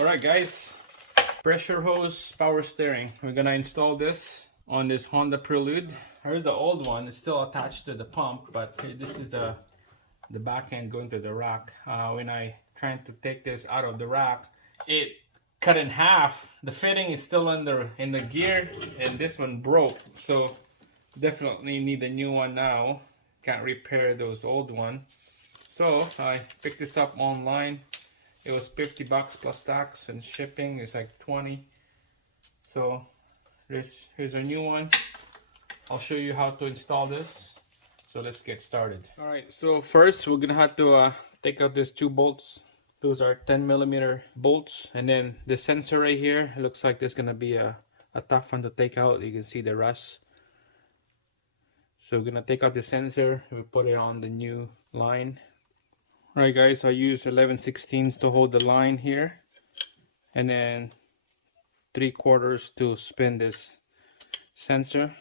Alright guys, pressure hose power steering. We're gonna install this on this Honda Prelude. Here's the old one, it's still attached to the pump, but this is the back end going to the rack. When I tried to take this out of the rack, it cut in half. The fitting is still in the gear, and this one broke, so definitely need a new one now. Can't repair those old one. So I picked this up online. It was 50 bucks plus tax, and shipping is like 20. So here's a new one. I'll show you how to install this. So let's get started. All right, so first we're gonna have to take out these two bolts. Those are 10mm bolts, and then the sensor right here, it looks like there's gonna be a tough one to take out. You can see the rust. So we're gonna take out the sensor, we put it on the new line. Alright guys, I use 11/16 to hold the line here, and then 3/4 to spin this sensor.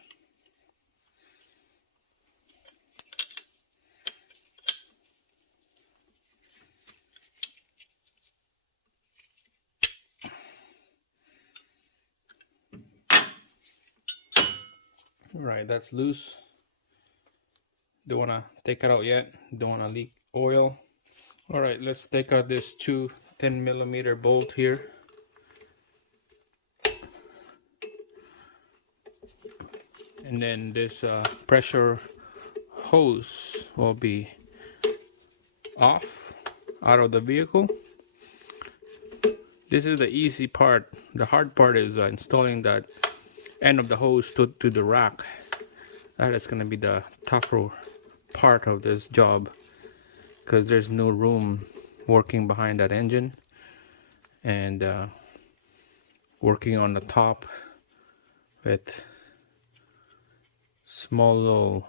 Alright, that's loose. Don't want to take it out yet, don't want to leak oil. Alright, let's take out this 10mm bolt here. And then this pressure hose will be off, out of the vehicle. This is the easy part. The hard part is installing that end of the hose to the rack. That is going to be the tougher part of this job, because there's no room working behind that engine, and working on the top with small little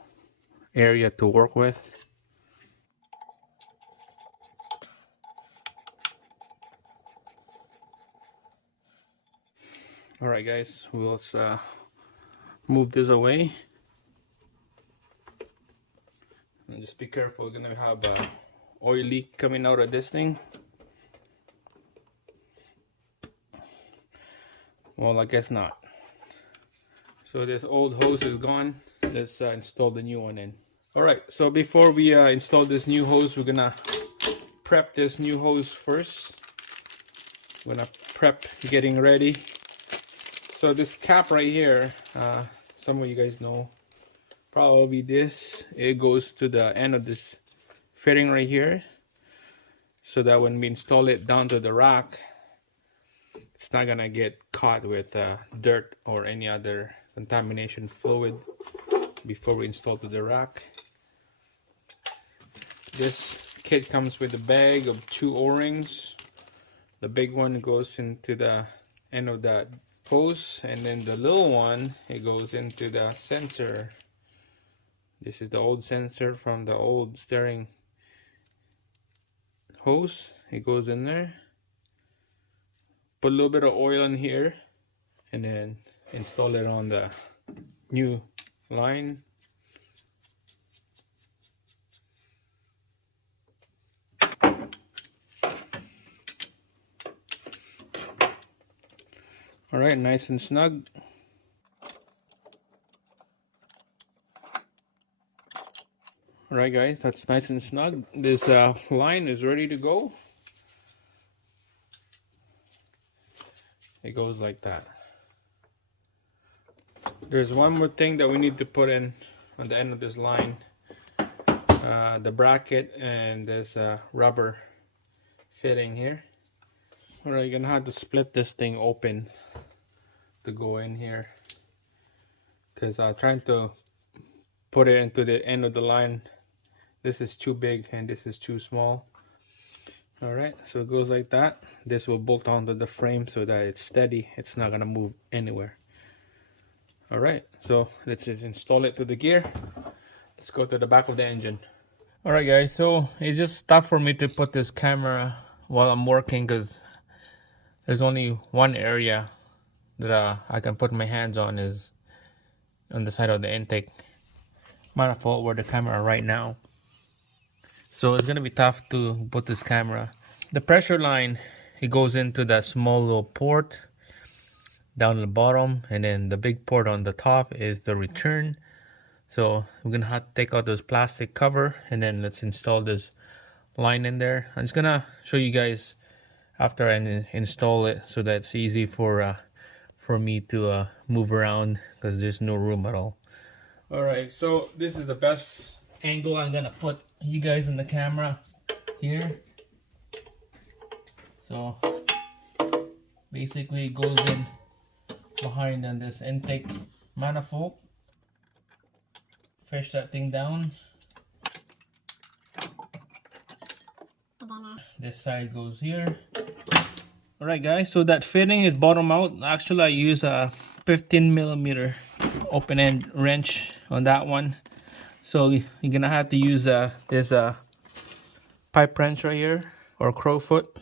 area to work with. Alright guys, we'll move this away. And just be careful, we're gonna have a oil leak coming out of this thing. Well, I guess not. So this old hose is gone. Let's install the new one in. Alright, so before we install this new hose, we're gonna prep this new hose first. We're gonna prep getting ready. So this cap right here, some of you guys know, probably this, it goes to the end of this fitting right here, so that when we install it down to the rack, it's not gonna get caught with dirt or any other contamination fluid before we install to the rack. This kit comes with a bag of 2 O-rings. The big one goes into the end of that hose, and then the little one, it goes into the sensor. This is the old sensor from the old steering hose. It goes in there. Put a little bit of oil in here, and then install it on the new line. All right, nice and snug. All right guys, that's nice and snug. This line is ready to go. It goes like that. There's one more thing that we need to put in on the end of this line. The bracket and this rubber fitting here. Alright, you're gonna have to split this thing open to go in here, because I'm trying to put it into the end of the line. This is too big and this is too small. Alright, so it goes like that. This will bolt onto the frame so that it's steady. It's not gonna move anywhere. Alright, so let's just install it to the gear. Let's go to the back of the engine. Alright guys, so it's just tough for me to put this camera while I'm working, because there's only one area that I can put my hands on, is on the side of the intake manifold where the camera right now. So it's gonna be tough to put this camera. The pressure line it goes into that small little port down at the bottom, and then the big port on the top is the return. So we're gonna have to take out this plastic cover, and then let's install this line in there. I'm just gonna show you guys after I install it, so that it's easy for me to move around, because there's no room at all. All right, so this is the best angle I'm gonna put you guys in the camera here. So basically it goes in behind on this intake manifold. Fish that thing down. This side goes here. Alright guys, so that fitting is bottom out. Actually I use a 15mm open end wrench on that one. So you're gonna have to use this pipe wrench right here, or crowfoot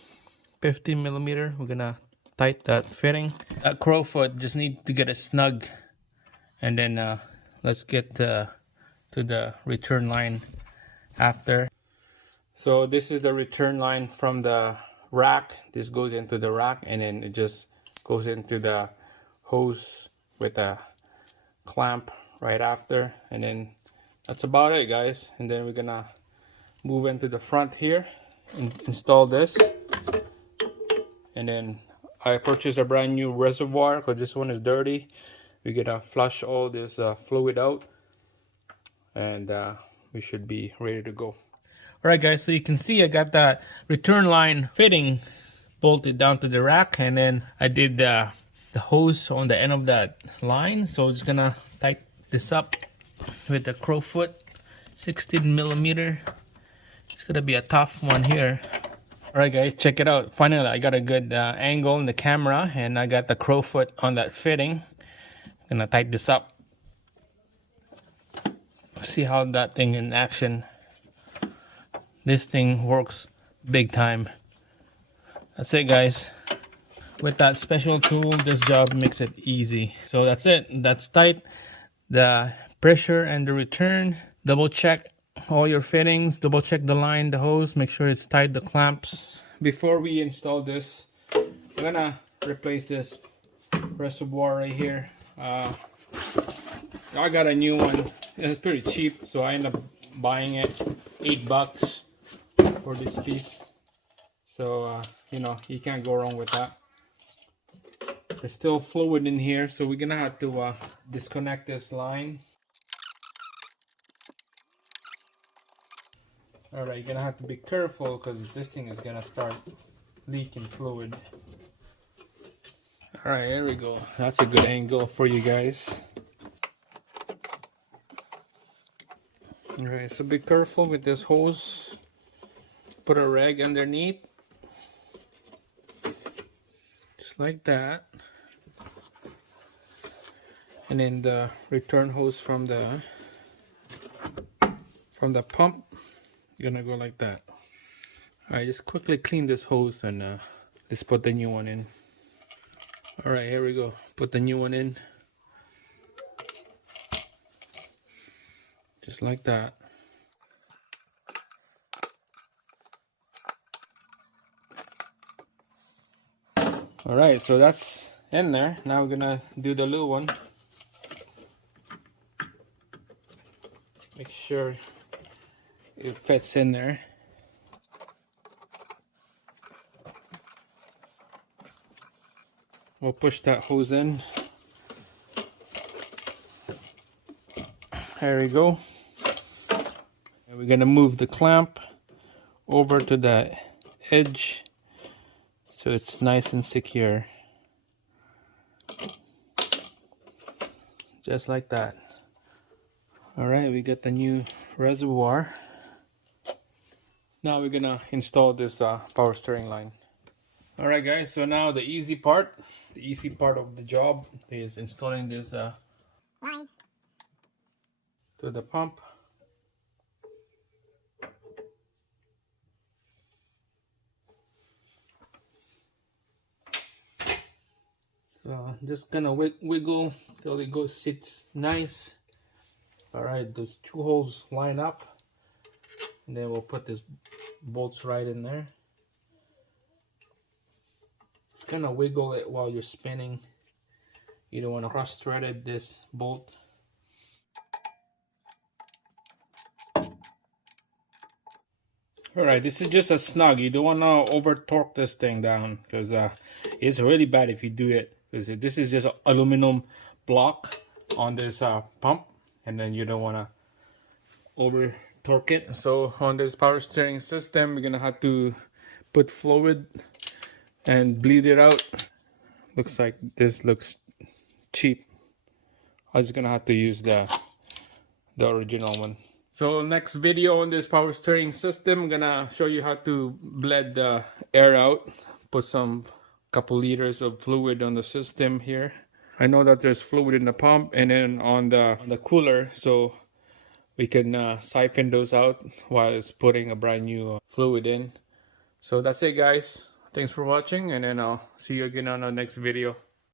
15mm. We're gonna tighten that fitting. That crowfoot just need to get it snug, and then let's get to the return line after. So this is the return line from the rack. This goes into the rack, and then it just goes into the hose with a clamp right after, and then that's about it, guys. And then we're gonna move into the front here and install this. And then I purchased a brand new reservoir because this one is dirty. We're gonna flush all this fluid out, and we should be ready to go. Alright guys, so you can see I got that return line fitting bolted down to the rack, and then I did the hose on the end of that line. So it's gonna tighten this up with the crowfoot 16mm. It's gonna be a tough one here. Alright guys, check it out. Finally I got a good angle in the camera, and I got the crowfoot on that fitting. I'm gonna tighten this up. See how that thing in action. This thing works big time. That's it guys. With that special tool, this job makes it easy. So that's it. That's tight. The pressure and the return. Double check all your fittings. Double check the line, the hose. Make sure it's tight, the clamps. Before we install this, I'm gonna replace this reservoir right here. I got a new one. It's pretty cheap, so I ended up buying it. $8 for this piece. So you know, you can't go wrong with that. There's still fluid in here, so we're gonna have to disconnect this line. Alright, you're gonna have to be careful because this thing is gonna start leaking fluid. Alright, here we go. That's a good angle for you guys. Alright, so be careful with this hose. Put a rag underneath. Just like that. And then the return hose from the pump, gonna go like that. Alright, just quickly clean this hose and just put the new one in. Alright, here we go. Put the new one in. Just like that. Alright, so that's in there. Now we're gonna do the little one. Make sure it fits in there. We'll push that hose in. There we go. And we're gonna move the clamp over to the edge so it's nice and secure. Just like that. Alright, we got the new reservoir. Now we're gonna install this power steering line. Alright guys, so now the easy part of the job is installing this line to the pump. So I'm just gonna wiggle till it sits nice. Alright, those two holes line up, and then we'll put this bolts right in there. kind of wiggle it while you're spinning. You don't want to cross-threaded this bolt. Alright, this is just a snug. You don't want to over torque this thing down, because it's really bad if you do it. Because this is just an aluminum block on this pump, and then you don't want to over torque it. So on this power steering system, we're gonna have to put fluid and bleed it out. Looks like this looks cheap. I was gonna have to use the original one. So next video on this power steering system, I'm gonna show you how to bled the air out. Put some couple liters of fluid on the system here. I know that there's fluid in the pump and then on the cooler, so we can siphon those out while it's putting a brand new fluid in. So that's it, guys. Thanks for watching, and then I'll see you again on the next video.